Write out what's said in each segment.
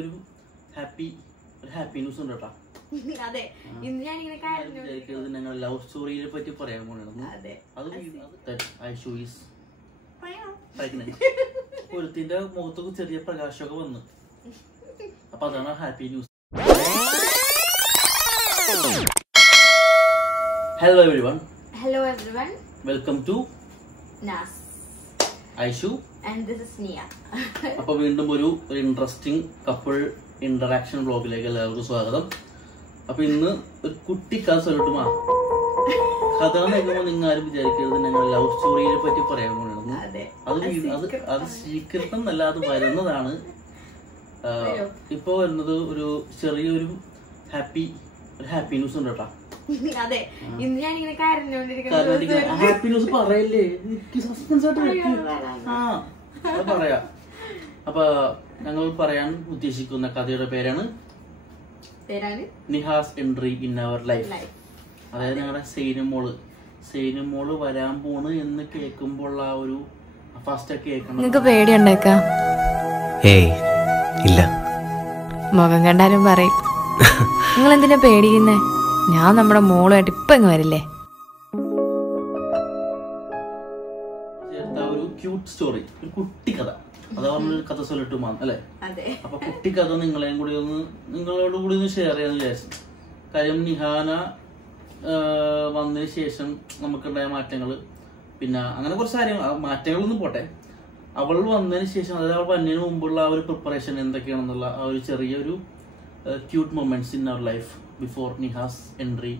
ഒരു happy news ഉണ്ട് കേട്ടോ. അതെ, ഇന്ന് ഞാനിങ്ങനെ ഞങ്ങൾ ലവ് സ്റ്റോറിയെ പറ്റി പറയാൻ പോകണം. ഒരുത്തിന്റെ മുഖത്തൊക്കെ ചെറിയ പ്രകാശമൊക്കെ വന്ന്, അപ്പൊ അതാണ് happy news. Hello everyone. Welcome to Nas. Aishu. And this is Nia. അപ്പോൾ വീണ്ടും ഒരു ഇൻട്രസ്റ്റിംഗ് കപ്പിൾ ഇന്ററാക്ഷൻ വ്ലോഗിലേക്ക് എല്ലാവർക്കും സ്വാഗതം. അപ്പൊ ഇന്ന് ഒരു കുട്ടി കഥ ചൊല്ലട്ടുമാ. കഥ കേൾക്കുമ്പോൾ നിങ്ങൾ ആരും വിചാരിക്കരുത് ഞങ്ങൾ ലവ് സ്റ്റോറിയെ പറ്റി പറയാൻ പോകുന്നത്. അത് സീക്രട്ടും അല്ല, അത് വരുന്നതാണ്. ഇപ്പൊ വരുന്നത് ഒരു ചെറിയൊരു ഹാപ്പി ന്യൂസ് ഉണ്ട് കേട്ടോ. അതെ, ഇന്ന് ഞാനിങ്ങനെ ഹാപ്പി ന്യൂസ് പറയല്ലേ, സസ്പെൻസ് പറയാ. അപ്പൊ ഞങ്ങൾ പറയാൻ ഉദ്ദേശിക്കുന്ന കഥയുടെ പേരാണ് Niha's entry in our life. അതായത് ഞങ്ങളുടെ സൈനുമോള് വരാൻ പോണ് എന്ന് കേൾക്കുമ്പോൾ ആ ഒരു ഫസ്റ്റ് കേൾക്കണം. നിങ്ങക്ക് പേടിയുണ്ടേക്കാ? ഏയ് ഇല്ല. മുഖം കണ്ടാലും പറയും. നിങ്ങൾ എന്തിനാ പേടിക്കുന്നേ? ഞാൻ നമ്മുടെ മോളുമായിട്ട് ഇപ്പൊ ഇങ്ങ് വരില്ലേ. ഒരു ക്യൂട്ട് സ്റ്റോറി, ഒരു കുട്ടി കഥ. അതാ പറഞ്ഞൊരു കഥ ചൊല്ലിട്ടുമാ അല്ലെ. അപ്പൊ കുട്ടി കഥ നിങ്ങളോട് കൂടി ഒന്ന് ഷെയർ ചെയ്യാന്ന് വിചാരിച്ചു. കാര്യം നിഹാന വന്നതിന് ശേഷം നമുക്കുണ്ടായ മാറ്റങ്ങള്, പിന്നെ അങ്ങനെ കുറച്ച് മാറ്റങ്ങളൊന്നും പോട്ടെ, അവൾ വന്നതിന് ശേഷം, അതായത് അവൾ വന്നതിന് മുമ്പുള്ള ആ ഒരു പ്രിപ്പറേഷൻ എന്തൊക്കെയാണെന്നുള്ള ആ ഒരു ചെറിയൊരു cute moments in our life before Niha's entry,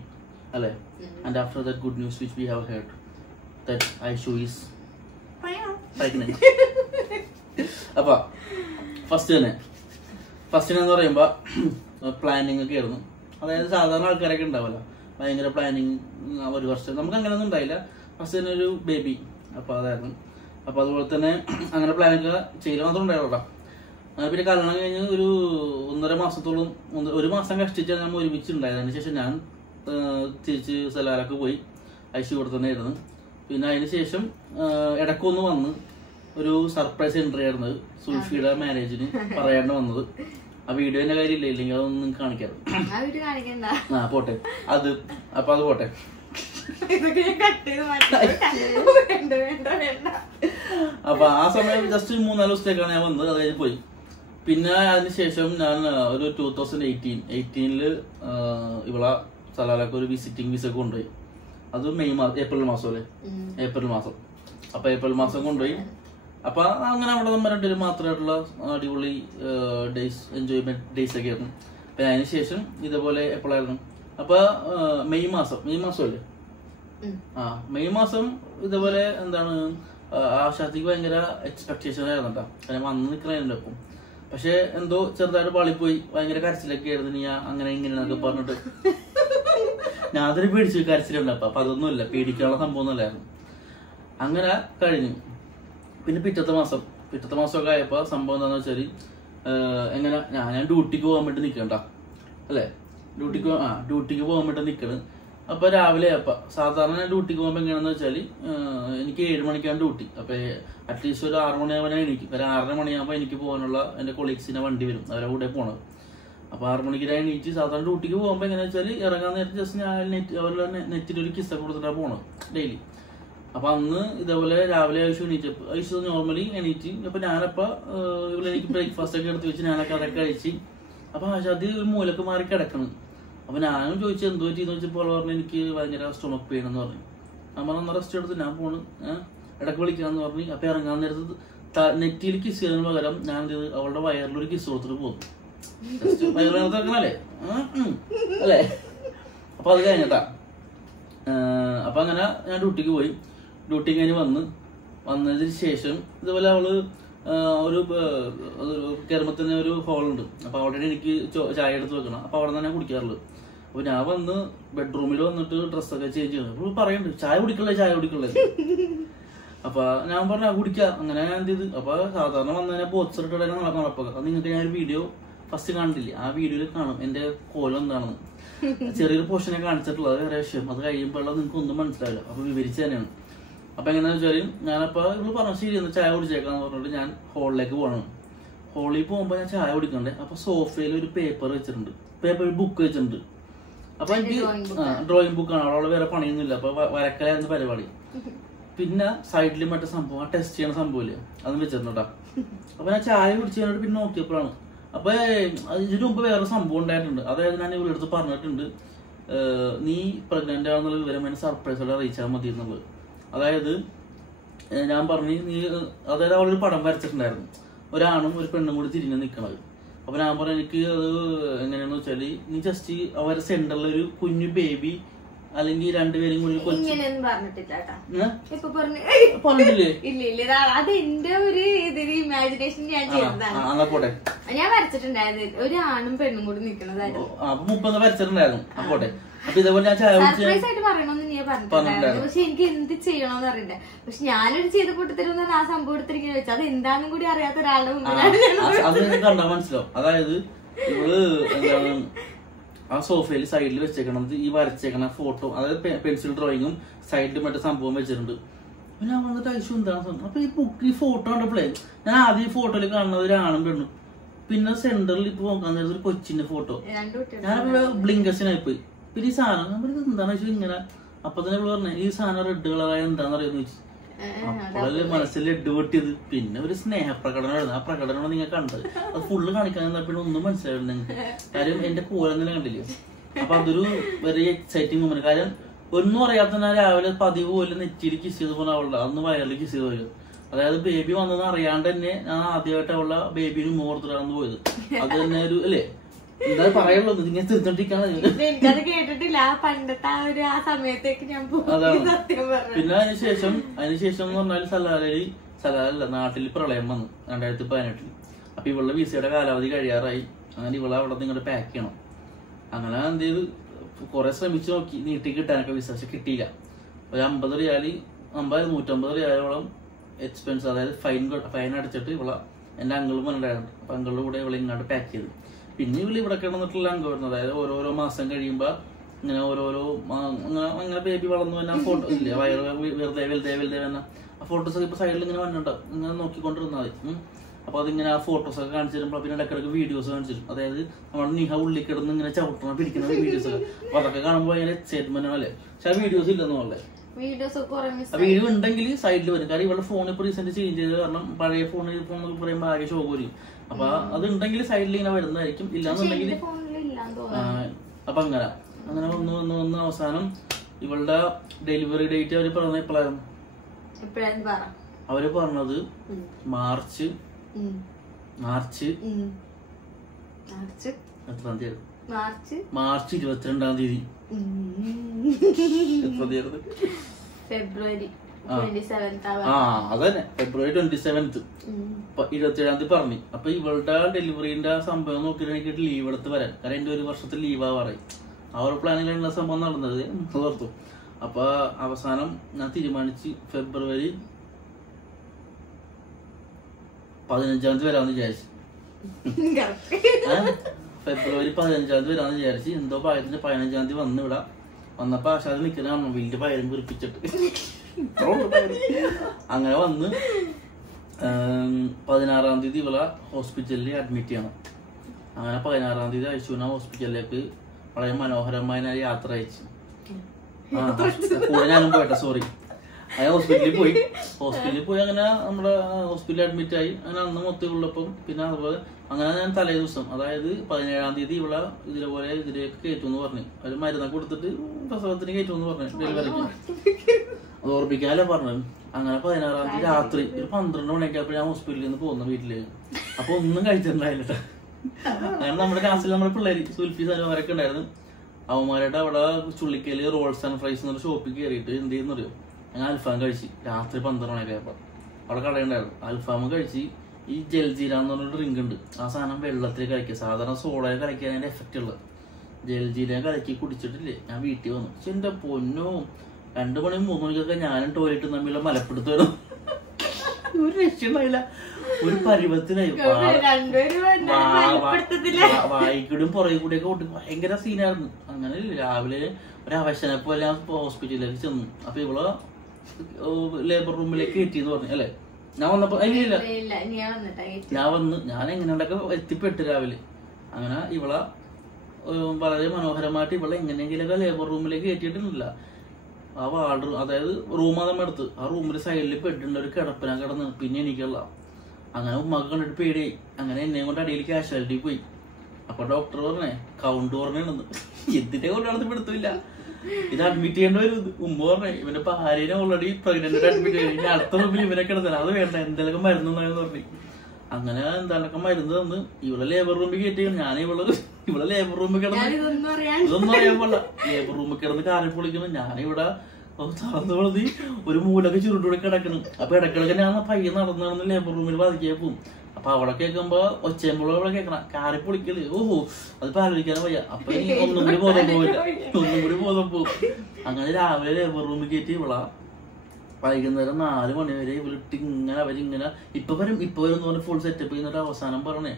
alle, and after that good news which we have heard that Aishu is pregnant. അപ്പൊ ഫസ്റ്റ് എന്ന് പറയുമ്പോ പ്ലാനിങ് ഒക്കെ ആയിരുന്നു. അതായത് സാധാരണ ആൾക്കാരൊക്കെ ഉണ്ടാവല്ലോ, ഭയങ്കര പ്ലാനിങ്. ഒരു വർഷം നമുക്ക് അങ്ങനെയൊന്നും ഉണ്ടായില്ല. ഫസ്റ്റ് തന്നെ ഒരു ബേബി, അപ്പൊ അതായിരുന്നു. അപ്പൊ അതുപോലെ തന്നെ അങ്ങനെ പ്ലാനൊക്കെ ചെയ്യൽ മാത്രം ഉണ്ടായിരുന്നു. പിന്നെ കല്യാണം കഴിഞ്ഞ് ഒരു 1.5 മാസത്തോളം, 1 മാസം കഷ്ടിച്ചാണ് നമ്മൾ ഒരുമിച്ചുണ്ടായത്. അതിനുശേഷം ഞാൻ തിരിച്ച് സലാലൊക്കെ പോയി, ഐശു ഇവിടെ തന്നെ ആയിരുന്നു. പിന്നെ അതിനുശേഷം ഇടയ്ക്കൊന്ന് വന്ന് ഒരു സർപ്രൈസ് എൻട്രി ആയിരുന്നത്, സുൽഫിയുടെ മാരേജിന് പറയാണ്ട് വന്നത്. ആ വീഡിയോന്റെ കാര്യമില്ല, ഇല്ലെങ്കിൽ അതൊന്നും നിങ്ങൾക്ക് കാണിക്കാറ്. പോട്ടെ അത്. അപ്പൊ അത് പോട്ടെ. അപ്പൊ ആ സമയം ജസ്റ്റ് 3-4 ദിവസത്തേക്കാണ് ഞാൻ വന്നത്. അത് കഴിഞ്ഞ് പോയി. പിന്നെ അതിനുശേഷം ഞാൻ ഒരു 2018 ഇവളെ സലാലൊക്കെ ഒരു വിസിറ്റിംഗ് വിസ കൊണ്ടുപോയി. അത് ഏപ്രിൽ മാസം അല്ലേ, ഏപ്രിൽ മാസം. അപ്പൊ ഏപ്രിൽ മാസം കൊണ്ടുപോയി. അപ്പൊ അങ്ങനെ അവിടെ നമ്മൾ രണ്ടുപേരും മാത്രമായിട്ടുള്ള അടിപൊളി ഡേയ്സ്, എൻജോയ്മെന്റ് ഡേയ്സ് ഒക്കെ ആയിരുന്നു. പിന്നെ അതിനുശേഷം ഇതേപോലെ എപ്പോഴായിരുന്നു, അപ്പൊ മെയ് മാസം അല്ലേ, മെയ് മാസം ഇതേപോലെ എന്താണ് ആശാത്തിക്ക് ഭയങ്കര എക്സ്പെക്ടേഷൻ ആയിരുന്നു കേട്ടോ. കാരണം വന്ന് നിൽക്കണതിൻ്റെ ഒപ്പം. പക്ഷെ എന്തോ ചെറുതായിട്ട് പാളിപ്പോയി, ഭയങ്കര കരച്ചിലൊക്കെ ആയിരുന്നു. നീ അങ്ങനെ ഇങ്ങനെയൊക്കെ പറഞ്ഞിട്ട് ഞാൻ അതിന് പേടിച്ചു കരച്ചിലുണ്ട്. അപ്പൊ അതൊന്നുമില്ല, പേടിക്കാനുള്ള സംഭവം ഒന്നുമില്ലായിരുന്നു. അങ്ങനെ കഴിഞ്ഞു. പിന്നെ പിറ്റത്തെ മാസമൊക്കെ ആയപ്പോ സംഭവം എന്താന്ന് വെച്ചാല്, എങ്ങനെ ഞാൻ ഡ്യൂട്ടിക്ക് പോകാൻ വേണ്ടി നിൽക്കണ്ട അല്ലെ, ഡ്യൂട്ടിക്ക് പോകാൻ വേണ്ടി നിൽക്കണം. അപ്പൊ രാവിലെ സാധാരണ ഞാൻ ഡ്യൂട്ടിക്ക് പോകുമ്പോ എങ്ങനെയാന്ന് വെച്ചാല്, എനിക്ക് 7 മണിക്കാണ് ഡ്യൂട്ടി. അപ്പൊ അറ്റ്ലീസ്റ്റ് ഒരു 6 മണിയാകുമ്പോൾ ഞാൻ എണീക്കും. ഒരു 6:30 മണിയാകുമ്പോൾ എനിക്ക് പോകാനുള്ള എന്റെ കൊളീഗ്സിന്റെ വണ്ടി വരും, അവരെ കൂടെ പോണത്. അപ്പൊ 6 മണിക്ക് ഞാൻ എണീറ്റ് സാധാരണ ഡ്യൂട്ടിക്ക് പോകുമ്പോ എങ്ങനെയാ വെച്ചാല്, ഇറങ്ങാൻ നേരത്തെ ജസ്റ്റ് ഞാൻ അവരുടെ നെറ്റിലൊരു കിസ്സൊക്കെ കൊടുത്തിട്ടാണ് പോണത് ഡെയിലി. അപ്പൊ അന്ന് ഇതേപോലെ രാവിലെ ഐശു നോർമലി എണീറ്റ്. അപ്പൊ ഞാനപ്പ ഇവിടെ എനിക്ക് ബ്രേക്ക്ഫാസ്റ്റ് ഒക്കെ എടുത്ത് വെച്ച് ഞാനൊക്കെ അതൊക്കെ കഴിച്ച്. അപ്പൊ ആശാദി ഒരു മൂലക്ക് മാറി കിടക്കണം. അപ്പൊ ഞാനും ചോദിച്ചു എന്തോ പറ്റിയെന്ന് വെച്ചപ്പോൾ പറഞ്ഞു എനിക്ക് ഭയങ്കര സ്റ്റൊമക് പെയിൻ എന്ന് പറഞ്ഞു. നമ്മൾ ഒന്ന് റെസ്റ്റ് എടുത്ത് ഞാൻ പോണ്, ഇടയ്ക്ക് വിളിക്കാന്ന് പറഞ്ഞു. അപ്പൊ ഇറങ്ങാൻ നേരത്ത് നെറ്റിയിൽ കിസ് ചെയ്യുന്നതിന് പകരം ഞാൻ അവളുടെ വയറിലൊരു കിസ് കൊടുത്തിട്ട് പോകുന്നു. വയറിനകത്തല്ലേ അല്ലേ. അപ്പൊ അത് കഴിഞ്ഞിട്ടാ. അപ്പൊ അങ്ങനെ ഞാൻ ഡ്യൂട്ടിക്ക് പോയി. ഡ്യൂട്ടി കഴിഞ്ഞ് വന്നതിന് ശേഷം ഇതുപോലെ അവള് ഒരു കേരളത്തിന് ഒരു ഹോളുണ്ട്. അപ്പൊ അവിടെ എനിക്ക് ചായ എടുത്ത് വെക്കണം. അപ്പൊ അവിടെ തന്നെ കുടിക്കാറുള്ളത്. അപ്പൊ ഞാൻ വന്ന് ബെഡ്റൂമിൽ വന്നിട്ട് ഡ്രസ്സൊക്കെ ചേഞ്ച് ചെയ്യണം. അപ്പോൾ പറയുന്നുണ്ട് ചായ കുടിക്കല്ലേ. അപ്പൊ ഞാൻ പറഞ്ഞു കുടിക്കാം. അങ്ങനെ ഞാൻ എന്ത് ചെയ്ത്, അപ്പൊ സാധാരണ വന്നതിനെ പോച്ചറിട്ട് നടപ്പൊക്കെ. അത് നിങ്ങൾക്ക് ഞാനൊരു വീഡിയോ ഫസ്റ്റ് കണ്ടില്ലേ, ആ വീഡിയോയിൽ കാണും എന്റെ കോലം എന്താണെന്ന്. ചെറിയൊരു പോർഷനെ കാണിച്ചിട്ടുള്ളത്, വേറെ വിഷയം. അത് കഴിയുമ്പോഴുള്ള നിങ്ങൾക്ക് ഒന്നും മനസ്സിലാവില്ല. അപ്പൊ വിവരിച്ചു തന്നെയാണ്. അപ്പൊ എങ്ങനെയാന്ന് വെച്ചാല്, ഞാനപ്പോ ഇവള് പറഞ്ഞു ശരി ചായ കുടിച്ചേക്കാന്ന് പറഞ്ഞിട്ട് ഞാൻ ഹോളിലേക്ക് പോകണം. ഹോളിൽ പോകുമ്പോ ഞാൻ ചായ കുടിക്കണ്ടേ, അപ്പൊ സോഫയിൽ ഒരു പേപ്പർ വെച്ചിട്ടുണ്ട്, ഒരു ബുക്ക് വെച്ചിട്ടുണ്ട്. അപ്പൊ എനിക്ക് ഡ്രോയിങ് ബുക്കാണ്, അവിടെ വേറെ പണിയൊന്നുമില്ല. അപ്പൊ വരക്കലായിരുന്നു പരിപാടി. പിന്നെ സൈഡിൽ മറ്റേ സംഭവം, ടെസ്റ്റ് ചെയ്യണ സംഭവമില്ലേ, അതും വെച്ചിട്ടുണ്ടാ. അപ്പൊ ഞാൻ ചായ കുടിച്ച് കഴിഞ്ഞിട്ട് പിന്നെ നോക്കിയപ്പോഴാണ്, അപ്പൊ ഇതിനു മുമ്പ് വേറെ സംഭവം ഉണ്ടായിട്ടുണ്ട്. അതായത് ഞാൻ ഇവിടെ അടുത്ത് പറഞ്ഞിട്ടുണ്ട്, നീ പ്രഗ്നന്റ് ആണെന്നുള്ള വിവരം എന്നെ സർപ്രൈസോടെ അറിയിച്ചാൽ മതി എന്നുള്ളത്. അതായത് ഞാൻ പറഞ്ഞു, നീ അതായത് അവളൊരു പടം വരച്ചിട്ടുണ്ടായിരുന്നു, ഒരാണും ഒരു പെണ്ണും കൂടി തിരിഞ്ഞ് നിൽക്കണത്. അപ്പൊ ഞാൻ പറഞ്ഞു, എനിക്ക് അത് എങ്ങനെയാന്ന് വെച്ചാല്, നീ ജസ്റ്റ് അവരുടെ സെന്ററിൽ ഒരു കുഞ്ഞു ബേബി അല്ലെങ്കിൽ രണ്ടുപേരും കൂടി പറഞ്ഞില്ലേ? ഇല്ല, അത് എന്റെ ഒരു ഇതിന് ഇമാജിനേഷൻ ഞാൻ ചെയ്തതാണ്. ഞാൻ വരച്ചിട്ടുണ്ടായിരുന്നു ഒരു ആണും പെണ്ണും കൂടി നിൽക്കുന്നതായിരുന്നു. വരച്ചിട്ടുണ്ടായിരുന്നു. അപ്പോട്ടെ. അപ്പൊ ഇതേപോലെ ഞാൻ സർപ്രൈസ് ആയിട്ട് പറയണമെന്ന് ഞാൻ പറഞ്ഞിട്ടുണ്ടായിരുന്നു. പക്ഷെ എനിക്ക് എന്ത് ചെയ്യണോന്ന് അറിയില്ല. പക്ഷെ ഞാനൊരു ചെയ്ത് പൊട്ടിത്തരുന്ന ആ സംഭവം എടുത്തിരിക്കുന്ന വെച്ചാൽ അത് എന്താണെന്നും കൂടി അറിയാത്ത ഒരാളുടെ മുമ്പിലാണ് അത് കണ്ടാ മനസ്സിലാവും. അതായത് ഇവള് എന്താണ് ആ സോഫയിൽ സൈഡിൽ വെച്ചേക്കണത് ഈ വരച്ചേക്കണ ഫോട്ടോ, അതായത് പെൻസിൽ ഡ്രോയിങ്ങും സൈഡിൽ മറ്റേ സംഭവം വെച്ചിട്ടുണ്ട്. ഞാൻ വന്നിട്ട് ഐശ്വര്യം എന്താണ്. അപ്പൊ ഈ ഫോട്ടോ കണ്ടപ്പോഴേ ഞാൻ ആദ്യം ഈ ഫോട്ടോയിൽ കാണുന്നത് ഒരു ആണും പെണ്ണും, പിന്നെ സെന്ററിൽ ഇപ്പൊ നോക്കാൻ നേരത്തെ ഒരു കൊച്ചിന്റെ ഫോട്ടോ. ഞാനിപ്പോ ബ്ലിങ്കസിനായി പോയി. പിന്നെ ഈ സാധനം എന്താണെന്ന് വെച്ചാൽ ഇങ്ങനെ, അപ്പൊ തന്നെ ഇവിടെ പറഞ്ഞ ഈ സാധനം റെഡ് കളറായ എന്താന്ന് അറിയാന്ന് ചോദിച്ചു. അപ്പോഴല്ലേ മനസ്സിൽ ലഡ്ഡു പൊട്ടിയത്. പിന്നെ ഒരു സ്നേഹപ്രകടനമായിരുന്നു. ആ പ്രകടനമാണ് നിങ്ങൾ കണ്ടത്. അത് ഫുള്ള് കാണിക്കാൻ പിന്നെ ഒന്നും മനസ്സിലായിരുന്നു നിങ്ങൾക്ക്. കാര്യം എന്റെ കോലെന്നെ കണ്ടില്ലേ. അപ്പൊ അതൊരു വെരി എക്സൈറ്റിംഗ് മൊമെന്റ്. കാര്യം ഒന്നും അറിയാത്ത ഞാൻ രാവിലെ പതിവ് പോലെ നെറ്റിയിൽ കിസ് ചെയ്ത് പോലെ അവളുടെ അന്ന് വയറിൽ കിസ് ചെയ്ത് പോയത്. അതായത് ബേബി വന്നെന്ന് അറിയാണ്ട് തന്നെ ഞാൻ ആദ്യമായിട്ട് അവളുടെ ബേബിന് മോർത്തിട്ടാണ് പോയത്. അത് തന്നെ ഒരു അല്ലേ, എന്താ പറയുള്ളൂ, ഇങ്ങനെ തീർച്ചയായിട്ടാണ്. എനിക്കത് കേട്ടിട്ടില്ല പണ്ടത്തെ ആ സമയത്തേക്ക് ഞാൻ പിന്നെ അതിനുശേഷം എന്ന് പറഞ്ഞാൽ സലാലല്ല നാട്ടിൽ പ്രളയം വന്നു 2018. അപ്പൊ ഇവളുടെ വിസയുടെ കാലാവധി കഴിയാറായി. അങ്ങനെ ഇവളെ അവിടെ നിന്ന് ഇങ്ങോട്ട് പാക്ക് ചെയ്യണം. അങ്ങനെ എന്ത് ചെയ്ത് കുറെ ശ്രമിച്ചു നോക്കി നീട്ടി കിട്ടാനൊക്കെ വിസ, പക്ഷെ കിട്ടിയില്ല. ഒരു 50 റിയാല് 150 റിയാലോളം എക്സ്പെൻസ്, അതായത് ഫൈൻ അടച്ചിട്ട് ഇവളെ എന്റെ അങ്കിളും ഉണ്ടായിരുന്നു. അപ്പൊ അങ്കിളുടെ കൂടെ ഇവളെ ഇങ്ങോട്ട് പാക്ക് ചെയ്തു. പിന്നെ ഇവള് ഇവിടെ കിടന്നിട്ടുള്ള അംഗം വരുന്നത്, അതായത് ഓരോരോ മാസം കഴിയുമ്പോ ഇങ്ങനെ ഓരോരോ അങ്ങനെ ബേബി വളർന്നു തന്നെ ഫോട്ടോ ഇല്ലേ, വയറ് വെറുതെ തന്നെ ആ ഫോട്ടോസ് ഒക്കെ ഇപ്പൊ സൈഡിൽ ഇങ്ങനെ വന്നിട്ടുണ്ടാവും. ഇങ്ങനെ നോക്കിക്കൊണ്ടിരുന്നാൽ മതി. അപ്പൊ അതിങ്ങനെ ആ ഫോട്ടോസ് ഒക്കെ കാണിച്ചു തരുമ്പോൾ പിന്നെ ഇടയ്ക്കിടയ്ക്ക് വീഡിയോസ് കാണിച്ചു തരും. അതായത് നമ്മുടെ നിഹ ഉള്ളിൽ കിടന്ന് ഇങ്ങനെ ചവിട്ടണം പിടിക്കുന്ന വീഡിയോസ് ഒക്കെ. അപ്പൊ അതൊക്കെ കാണുമ്പോൾ അതിന്റെ എക്സൈറ്റ്മെന്റ് ആണല്ലേ. പക്ഷെ ആ വീഡിയോസ് ഇല്ലെന്നല്ലേ. വീഡിയോ ഉണ്ടെങ്കിൽ സൈഡിൽ വരും. കാരണം ഇവളുടെ ഫോൺ ഇപ്പൊ റീസെന്റ് ചേഞ്ച് ചെയ്തത് കാരണം പഴയ ഫോൺ എന്നൊക്കെ പറയുമ്പോൾ ആകെ ഷോ വരും. അപ്പൊ അത് ഉണ്ടെങ്കിൽ സൈഡിൽ ഇങ്ങനെ വരുന്നതായിരിക്കും. ഇല്ലാന്നുണ്ടെങ്കിൽ അപ്പൊ അങ്ങനെ വന്ന് അവസാനം ഇവളുടെ ഡെലിവറി ഡേറ്റ് അവര് പറഞ്ഞ എപ്പോഴായിരുന്നു? അവര് പറഞ്ഞത് മാർച്ച് എത്രാം തീയതി? മാർച്ച് 22-ാം തീയതി. ഫെബ്രുവരി അതന്നെ ഫെബ്രുവരി 27th 27-ാം തീയതി പറഞ്ഞു. അപ്പൊ ഇവളുടെ ഡെലിവറിന്റെ സംഭവം നോക്കിയിട്ട് എനിക്ക് ലീവ് എടുത്ത് വരാൻ, കാരണം എന്റെ ഒരു വർഷത്തിൽ ലീവ് ആവാറായി. ആ ഒരു പ്ലാനിലാണ് സംഭവം നടന്നത് ഓർത്തു. അപ്പൊ അവസാനം ഞാൻ തീരുമാനിച്ച് ഫെബ്രുവരി 15-ാം തീയതി വരാമെന്ന് വിചാരിച്ചു. ഫെബ്രുവരി 15-ാം തീയതി വരാമെന്ന് വിചാരിച്ച്. എന്തോ പായത്തിന്റെ 15-ാം തീയതി വന്ന് ഇവിടെ വന്നപ്പോ ആശാദ് നിൽക്കുന്ന വലിയ പയരും കുറിപ്പിച്ചിട്ട് അങ്ങനെ വന്ന് 16-ാം തീയതി ഇവളെ ഹോസ്പിറ്റലിൽ അഡ്മിറ്റ് ചെയ്യണം. അങ്ങനെ 16-ാം തീയതി ഐശുവിനെ ഹോസ്പിറ്റലിലേക്ക് വളരെ മനോഹരമായ യാത്ര അയച്ചു. കൂടെ ഞാനും പോട്ടെ, സോറി. അങ്ങനെ ഹോസ്പിറ്റലിൽ പോയി അങ്ങനെ നമ്മുടെ ഹോസ്പിറ്റലിൽ അഡ്മിറ്റ് ആയി. അങ്ങനെ അന്ന് മൊത്തം ഉള്ളപ്പം പിന്നെ അതുപോലെ അങ്ങനെ ഞാൻ തലേ ദിവസം, അതായത് 17-ാം തീയതി ഇവിടെ ഇതിലേക്ക് കയറ്റുമെന്ന് പറഞ്ഞു. അവര് മരുന്നൊക്കെ കൊടുത്തിട്ട് പ്രസവത്തിന് കയറ്റുമെന്ന് പറഞ്ഞു, ഡെലിവറിക്ക്. അത് ഓർപ്പിക്കാനല്ലേ പറഞ്ഞത്. അങ്ങനെ 16-ാം തീയതി രാത്രി ഒരു 12 മണിയൊക്കെ ആയപ്പോൾ ഞാൻ ഹോസ്പിറ്റലിൽ നിന്ന് പോകുന്ന വീട്ടിലേക്ക്. അപ്പൊ ഒന്നും കഴിച്ചിട്ടുണ്ടായില്ല. അങ്ങനെ നമ്മുടെ ക്ലാസ്സിൽ നമ്മുടെ പിള്ളേര് സുൽഫി അവരൊക്കെ ഉണ്ടായിരുന്നു. അവന്മാരായിട്ട് അവിടെ ചുള്ളിക്കല് റോൾസ് ആൻഡ് ഫ്രൈസ് എന്നൊരു ഷോപ്പിൽ കയറിയിട്ട് എന്ത് ചെയ്യുന്നറിയോ, ഞാൻ അൽഫാം കഴിച്ച് രാത്രി 12 മണിയൊക്കെ ആയപ്പോൾ അവിടെ കടയുണ്ടായിരുന്നു. അൽഫാം കഴിച്ച് ഈ ജൽജീര എന്ന് പറഞ്ഞൊരു ഡ്രിങ്ക് ഉണ്ട്. ആ സാധനം വെള്ളത്തിൽ കലക്കുക, സാധാരണ സോഡയിൽ കലക്കാൻ അതിന്റെ എഫക്റ്റ് ഉള്ളത്. ജൽജീര കലക്കി കുടിച്ചിട്ടില്ലേ ഞാൻ വീട്ടിൽ വന്നു. പക്ഷെ എന്റെ പൊന്നോ 2 മണി 3 മണിക്കൊക്കെ ഞാനും ടോയ്ലറ്റും തമ്മിലുള്ള മലപ്പെടുത്തു വരും. ഒരു രക്ഷയുണ്ടായില്ല, ഒരു പരുവത്തിനായി. വായിക്കൂടും പുറകെ കൂടിയൊക്കെ ഓട്ടി ഭയങ്കര സീനായിരുന്നു. അങ്ങനെ രാവിലെ ഒരു അവശനെ പോലെ ഞാൻ ഹോസ്പിറ്റലിലേക്ക് ചെന്നു. അപ്പൊ ഇവളെ ലേബർ റൂമിലേക്ക് കയറ്റിന്ന് പറഞ്ഞു അല്ലെ. ഞാൻ വന്നപ്പോ ഇല്ല ഞാൻ എങ്ങനെയൊക്കെ എത്തിപ്പെട്ടു രാവിലെ. അങ്ങനെ ഇവളെ വളരെ മനോഹരമായിട്ട് ഇവളെ എങ്ങനെയെങ്കിലൊക്കെ ലേബർ റൂമിലേക്ക് കയറ്റിയിട്ടില്ല. ആ വാർഡ്, അതായത് റൂമാ നമ്മ എടുത്ത്, ആ റൂമിന്റെ സൈഡിൽ ബെഡുണ്ട്, ഒരു കിടപ്പിനാ കിടന്ന്. പിന്നെ എനിക്കുള്ള അങ്ങനെ ഉമ്മക്ക് കണ്ടിട്ട് പേടിയായി. അങ്ങനെ എന്നെയും കൊണ്ട് അടിയിൽ കാഷ്വാലിറ്റി പോയി. അപ്പൊ ഡോക്ടർ പറഞ്ഞേ കൗണ്ട് പറഞ്ഞാണെന്ന്. എന്തിന്റെ കൊണ്ട് നടന്ന് പിടുത്തില്ല, ഇത് അഡ്മിറ്റ് ചെയ്യേണ്ടി വരും. ഉമ്മ പറഞ്ഞേ ഇവന്റെ ഭാര്യനെ ഓൾറെഡി പ്രഗ്നന്റ് അഡ്മിറ്റ് ചെയ്ത് അടുത്ത റൂമിൽ ഇവനെ കിടന്നില്ല, അത് വേണ്ട എന്തെങ്കിലും മരുന്ന് പറഞ്ഞു. അങ്ങനെ എന്താണ്ടൊക്കെ മരുന്ന് തന്ന് ഇവളെ ലേബർ റൂമിൽ കയറ്റി. ഞാൻ ഇവളെ ലേബർ റൂമിൽ കിടന്ന് ഇതൊന്നും അറിയാൻ പാടില്ല. ലേബർ റൂമിൽ കിടന്ന് കാര്യം പൊളിക്കണം. ഞാനിവിടെ തറന്ന് വളർത്തി ഒരു മൂലൊക്കെ ചുരുട്ടൂടെ കിടക്കണം. അപ്പൊ ഇടക്കിടക്ക് ഞാൻ പയ്യെ നടന്ന് ലേബർ റൂമിൽ പതുക്കിയാ പോവും. അപ്പൊ അവിടെ കേൾക്കുമ്പോ ഒച്ചയുമ്പോൾ അവിടെ കേൾക്കണം കാറി പൊളിക്കല്. ഓഹോ അത് പാലിക്കാനും വയ്യ. അപ്പൊ ഒന്നും കൂടി ബോധം പോവും. അങ്ങനെ രാവിലെ ലേബർ റൂമിൽ കയറ്റി ഇവളാ വൈകുന്നേരം 4 മണി വരെ ഇവളിട്ട് ഇങ്ങനെ അവരിങ്ങനെ ഇപ്പൊ വരും എന്ന് പറഞ്ഞ് ഫുൾ സെറ്റപ്പ് ചെയ്യുന്നിട്ട് അവസാനം പറഞ്ഞേ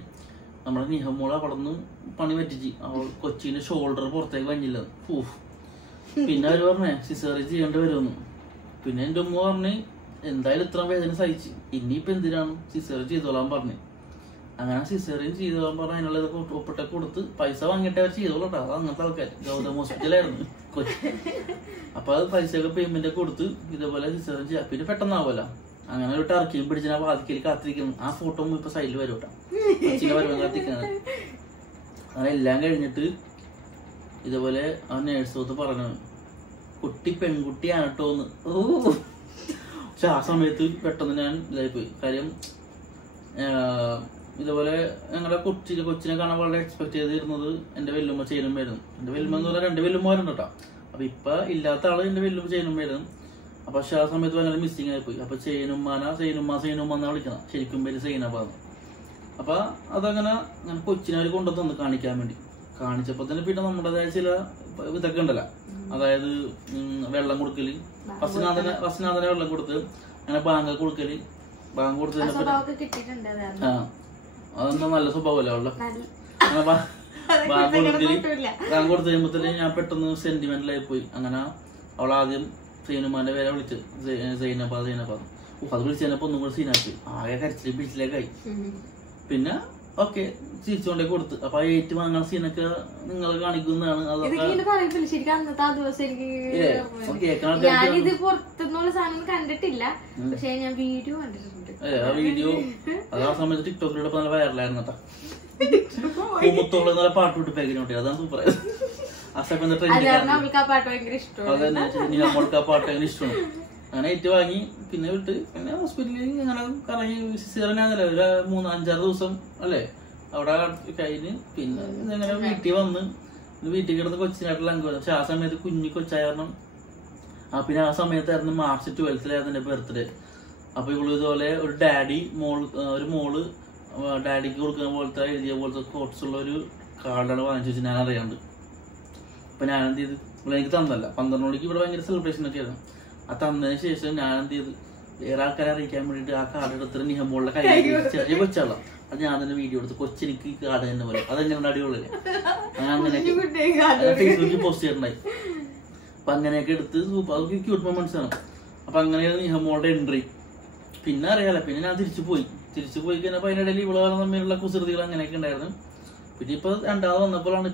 നമ്മുടെ നിഹമോള് അവിടെ നിന്ന് പണി പറ്റിച്ച്. അവൾ കൊച്ചിന്റെ ഷോൾഡർ പുറത്തേക്ക് വഞ്ഞില്ല. പിന്നെ അവര് പറഞ്ഞേ സിസേറിയൻ ചെയ്യേണ്ടി വരുമെന്ന്. പിന്നെ എന്റെ ഉമ്മ പറഞ്ഞ് എന്തായാലും ഇത്ര വേദന സഹിച്ച് ഇനിയിപ്പൊ എന്തിനാണ് സിസേറിയൻ ചെയ്തോളാൻ പറഞ്ഞു. അങ്ങനെ സിസേറിയൻ ചെയ്തോളാൻ പറഞ്ഞ അതിനുള്ള ഇതൊക്കെ ഒപ്പിട്ടൊക്കെ കൊടുത്ത് പൈസ വാങ്ങിയിട്ട് അവർ ചെയ്തോളട്ടോ. അത് അങ്ങനത്തെ ആൾക്കാർ ഗൗതം ഹോസ്പിറ്റലായിരുന്നു കൊച്ചി. അപ്പൊ അത് പൈസയൊക്കെ പേയ്മെന്റ് ഒക്കെ കൊടുത്ത് ഇതേപോലെ സിസേറിയൻ ചെയ്യാം. പിന്നെ പെട്ടെന്നാവുമല്ലോ. അങ്ങനെ ഒരു ടർക്കിയും പിടിച്ചാൽ വാതിക്കൽ കാത്തിരിക്കണം. ആ ഫോട്ടോ ഇപ്പൊ സൈഡിൽ വരും കേട്ടോ, കൊച്ചിന്റെ വരുവാൻ കാത്തിരിക്കുന്നത്. അങ്ങനെ എല്ലാം കഴിഞ്ഞിട്ട് ഇതേപോലെ ആ നേഴ്സോത്ത് പറഞ്ഞു കുട്ടി പെൺകുട്ടിയാണ് കേട്ടോന്ന്. പക്ഷെ ആ സമയത്ത് പെട്ടെന്ന് ഞാൻ ഇതായിപ്പോയി. കാര്യം ഇതേപോലെ ഞങ്ങളുടെ കൊച്ചിനെ കാണാൻ വളരെ എക്സ്പെക്ട് ചെയ്തിരുന്നത് എന്റെ വെല്ലുമ്മ ചേരുമ്പായിരുന്നു. എന്റെ വെല്ലുമ്മ എന്ന് പറഞ്ഞാൽ 2 വെല്ലുമ്മമാരുണ്ട് കേട്ടോ. അപ്പൊ ഇപ്പൊ ഇല്ലാത്ത ആള് എന്റെ വെല്ലുമ്മ ചേരുമ്പായിരുന്നു. അപ്പൊ പക്ഷെ ആ സമയത്ത് ഭയങ്കര മിസ്സിങ് ആയിപ്പോയി. അപ്പൊ സൈനുമ്മ എന്നാ വിളിക്കണം, ശരിക്കും പേര് സൈനബാന്ന്. അപ്പൊ അതങ്ങനെ കൊച്ചിനെ അവർ കൊണ്ടുതന്ന് കാണിക്കാൻ വേണ്ടി. കാണിച്ചപ്പോ തന്നെ പിന്നെ നമ്മുടേതായ ചില ഇതൊക്കെ ഉണ്ടല്ലോ. അതായത് വെള്ളം കൊടുക്കല്, വസനാഥനെ വെള്ളം കൊടുത്ത്, അങ്ങനെ ബാങ്ക് കൊടുക്കല്. ബാങ്ക് കൊടുത്തതിനെ അതെന്താ നല്ല സ്വഭാവമല്ലേ അവളുടെ. അങ്ങനെ ബാങ്ക് കൊടുത്ത് കഴിയുമ്പോ ഞാൻ പെട്ടെന്ന് സെന്റിമെന്റലായി പോയി. അങ്ങനെ അവളാദ്യം സൈനുമാന്റെ പേരെ വിളിച്ചു സൈനബ. അത് വിളിച്ച് കഴിഞ്ഞപ്പോ ഒന്നും കൂടെ സീനാക്കി, ആകെ കരച്ചിലും പിടിച്ചിലേക്കായി. പിന്നെ ഓക്കെ തിരിച്ചുകൊണ്ടേ കൊടുത്ത്. അപ്പൊ ആ ഏറ്റു വാങ്ങാൻ സീനൊക്കെ നിങ്ങൾ കാണിക്കുന്നതാണ്. ഞാനിത് പുറത്തുനിന്നുള്ള സാധനം കണ്ടിട്ടില്ല, പക്ഷെ ഞാൻ വീഡിയോ കണ്ടിട്ടുണ്ട്. ആ വീഡിയോ അത് ആ സമയത്ത് ടിക്ടോക്കിലൂടെ നല്ല വൈറലായിരുന്നു കേട്ടോ. പൂമുത്തോള് നല്ല പാട്ട് വിട്ട് പേക്കിനോട്ടെ, അതാണ് സൂപ്പർ. ആ സമയത്ത് അവൾക്ക് ആ പാട്ട് ഭയങ്കര ഇഷ്ടമാണ്. അതന്നെ നമ്മൾക്ക് ആ പാട്ട് അങ്ങനെ ഇഷ്ടമാണ്. അങ്ങനെ ഏറ്റു വാങ്ങി പിന്നെ വിട്ട് പിന്നെ ഹോസ്പിറ്റലിൽ അങ്ങനെ കറങ്ങി. സിസേറിയനാന്നല്ലേ ഒരു 3-5-6 ദിവസം അല്ലേ അവിടെ കഴിഞ്ഞ്. പിന്നെ ഇങ്ങനെ വീട്ടിൽ വന്ന് വീട്ടിൽ കിടന്ന് കൊച്ചിനായിട്ടുള്ള അംഗം. പക്ഷെ ആ സമയത്ത് കുഞ്ഞു കൊച്ചായ കാരണം പിന്നെ ആ സമയത്തായിരുന്നു മാർച്ച് 12th എന്റെ ബർത്ത്ഡേ. അപ്പൊ ഇവള് ഇതുപോലെ ഒരു ഒരു മോള് ഡാഡിക്ക് കൊടുക്കുന്ന പോലത്തെ എഴുതിയ പോലത്തെ കോട്സ് ഉള്ള ഒരു കാർഡാണ് വാങ്ങിച്ചു വെച്ച് ഞാൻ അറിയാണ്ട്. അപ്പൊ ഞാൻ എന്ത് ചെയ്ത് ഇവിടെ എനിക്ക് തന്നല്ല. 12 മണിക്ക് ഇവിടെ ഭയങ്കര സെലിബ്രേഷൻ ഒക്കെ ആയിരുന്നു. ആ തന്നതിന് ശേഷം ഞാൻ എന്ത് ചെയ്ത് വേറെ ആൾക്കാരെ അറിയിക്കാൻ വേണ്ടിട്ട് ആ കാർഡ് എടുത്തിട്ട് നിഹമോളുടെ കയ്യിൽ ചെറിയ കൊച്ചാളാം. അത് ഞാൻ തന്നെ വീഡിയോ എടുത്ത് കൊച്ചിനിക്ക് കാർഡ് തന്നെ പോലെ അതെങ്ങനെ അടിപൊളിയല്ലേ. അങ്ങനെയൊക്കെ ഫേസ്ബുക്കിൽ പോസ്റ്റ് ചെയ്തിട്ടുണ്ടായി. അപ്പൊ അങ്ങനെയൊക്കെ എടുത്ത് അതൊക്കെ ക്യൂട്ട് മൊമെന്റ്സ് ആണ്. അപ്പൊ അങ്ങനെയാണ് നിഹമോളുടെ എൻട്രി. പിന്നെ അറിയാലോ, പിന്നെ ഞാൻ തിരിച്ചു പോയി കഴിഞ്ഞപ്പോ അതിനിടയിൽ ഇവിടെ തമ്മിലുള്ള കുസൃതികൾ അങ്ങനെയൊക്കെ ഉണ്ടായിരുന്നു. പിന്നെ ഇപ്പൊ രണ്ടാമത് വന്നപ്പോഴാണ്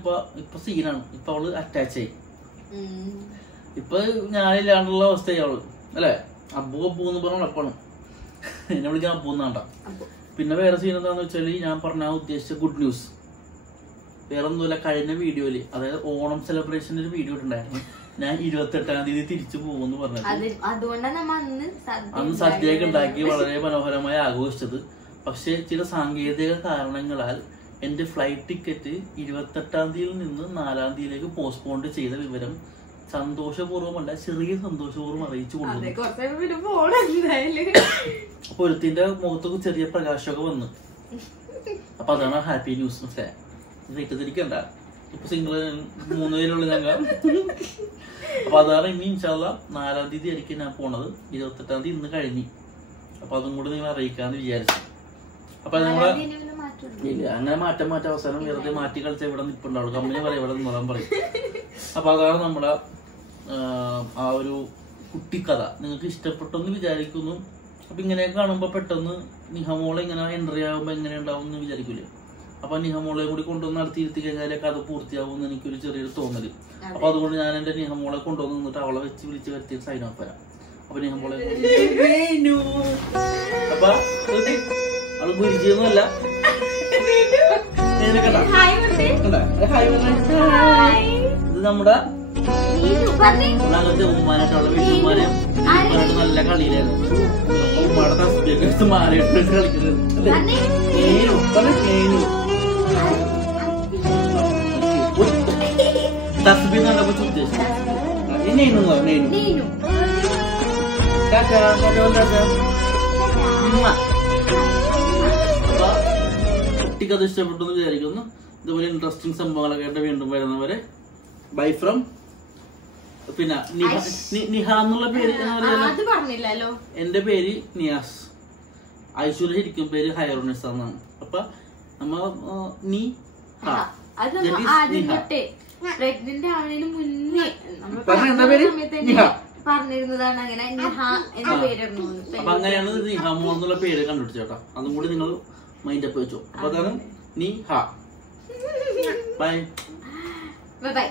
ഇപ്പൊ സീനാണ്. ഇപ്പൊ അവള് അറ്റാച്ച് ആയി. ഇപ്പൊ ഞാനില്ലാണ്ടുള്ള അവസ്ഥയായി അവള് അല്ലെ. അബ്ബു എന്ന് പറഞ്ഞ അപ്പാണ് എന്നെ വിളിക്കാൻ അബ്ബൂന്നാണ്ട. പിന്നെ വേറെ സീൻ എന്താന്ന് വെച്ചാല് ഞാൻ പറഞ്ഞ ഉദ്ദേശിച്ച ഗുഡ് ന്യൂസ് വേറെ ഒന്നുമില്ല. കഴിഞ്ഞ വീഡിയോയില് അതായത് ഓണം സെലിബ്രേഷന്റെ ഒരു വീഡിയോ ഉണ്ടായിരുന്നു. ഞാൻ 28-ാം തീയതി തിരിച്ചു പോകുമെന്ന് പറഞ്ഞത്. അന്ന് സദ്യയൊക്കെ ഉണ്ടാക്കി വളരെ മനോഹരമായി ആഘോഷിച്ചത്. പക്ഷെ ചില സാങ്കേതിക കാരണങ്ങളാൽ എന്റെ ഫ്ലൈറ്റ് ടിക്കറ്റ് 28-ാം തീയതിയിൽ നിന്ന് 4-ാം തീയതിയിലേക്ക് പോസ്റ്റ്പോൺ ചെയ്ത വിവരം സന്തോഷപൂർവ്വമല്ല ചെറിയ സന്തോഷപൂർവ്വം അറിയിച്ചു കൊണ്ടുവന്നു. അപ്പൊ ഒരുത്തിന്റെ മുഖത്തൊക്കെ ചെറിയ പ്രകാശമൊക്കെ വന്നു. അപ്പൊ അതാണ് ഹാപ്പി ന്യൂസ്. മനസ്സിലായി തെറ്റിദ്ധരിക്കണ്ട. ഇപ്പൊ സിംഗിള് 3 പേരുള്ള ഞങ്ങൾ. അപ്പൊ അതാണ് ഇനി ഇൻഷാല്ലാ 4-ാം തീയതി ആയിരിക്കും ഞാൻ പോണത്. 28-ാം തീയതി ഇന്ന് കഴിഞ്ഞു. അപ്പൊ അതും കൂടെ നിങ്ങൾ അറിയിക്കാന്ന് വിചാരിച്ചു. അപ്പൊ നമ്മളെ ഇല്ല അങ്ങനെ മാറ്റം അവസാനം വെറുതെ മാറ്റി കളിച്ച ഇവിടെ നിൽപ്പുണ്ടാവുള്ളൂ. കമ്പനി പറയും ഇവിടെ നിന്നോളാൻ പറയും. അപ്പൊ അതാണ് നമ്മുടെ ആ ഒരു കുട്ടിക്കഥ. നിങ്ങൾക്ക് ഇഷ്ടപ്പെട്ടെന്ന് വിചാരിക്കുന്നു. അപ്പൊ ഇങ്ങനെയൊക്കെ കാണുമ്പോ പെട്ടെന്ന് നിഹമോളെ ഇങ്ങനെ എൻട്രി ആകുമ്പോ എങ്ങനെ ഉണ്ടാവും എന്ന് വിചാരിക്കൂലേ. അപ്പൊ നിഹമോളെ കൂടി കൊണ്ടുവന്ന് നടത്തിയിരുത്തി കഴിഞ്ഞാലേ കഥ പൂർത്തിയാവും എന്ന് എനിക്കൊരു ചെറിയൊരു തോന്നല്. അപ്പൊ അതുകൊണ്ട് ഞാൻ എന്റെ നിഹമോളെ കൊണ്ടുവന്ന് നിന്നിട്ട് അവളെ വിളിച്ച് വരുത്തി സൈൻ ഓഫ് വരാം. അപ്പൊ നിഹമോളെ അപ്പൊ അവള് ഗുരുജിയൊന്നുമല്ല. ഇത് നമ്മുടെ ഞങ്ങളുടെ ഉമ്മാനായിട്ട് അവളെ വീട്ടുമാരെ നല്ല കളിയിലായിരുന്നു. ഉമ്മയുടെ തസ്ബിയൊക്കെ എടുത്ത് മാറിയിട്ട് കളിക്കുന്നത് തസ്ബി എന്ന് പറഞ്ഞപ്പോ ഉദ്ദേശിച്ചു കുട്ടിക്കത് ഇഷ്ടപ്പെട്ടു എന്ന് വിചാരിക്കുന്നു. ഇതുപോലെ ഇൻട്രസ്റ്റിംഗ് സംഭവങ്ങളൊക്കെ ആയിട്ട് വീണ്ടും വരുന്നവരെ ബൈ ഫ്രം. പിന്നെ നിഹ എന്നുള്ള പേര് എന്റെ പേര് നിയാസ്, ഐശ്വര്യ ശരിക്കും പേര് ഹൈറുനിസ എന്നാണ്. അപ്പൊ നമ്മ പ്രഗ്നന്റ് ആവുന്നതിന് മുന്നേ പറഞ്ഞിരുന്നതാണ് അങ്ങനെ നിഹ എന്ന പേരായിരുന്നു. അപ്പൊ അങ്ങനെയാണ് നിഹാമോ എന്നുള്ള പേര് കണ്ടുപിടിച്ചേട്ടാ. അതും കൂടി നിങ്ങൾ മൈൻഡ് അപ്പ് വെച്ചോ. അപ്പൊ അതാണ് നിഹ. Bye bye.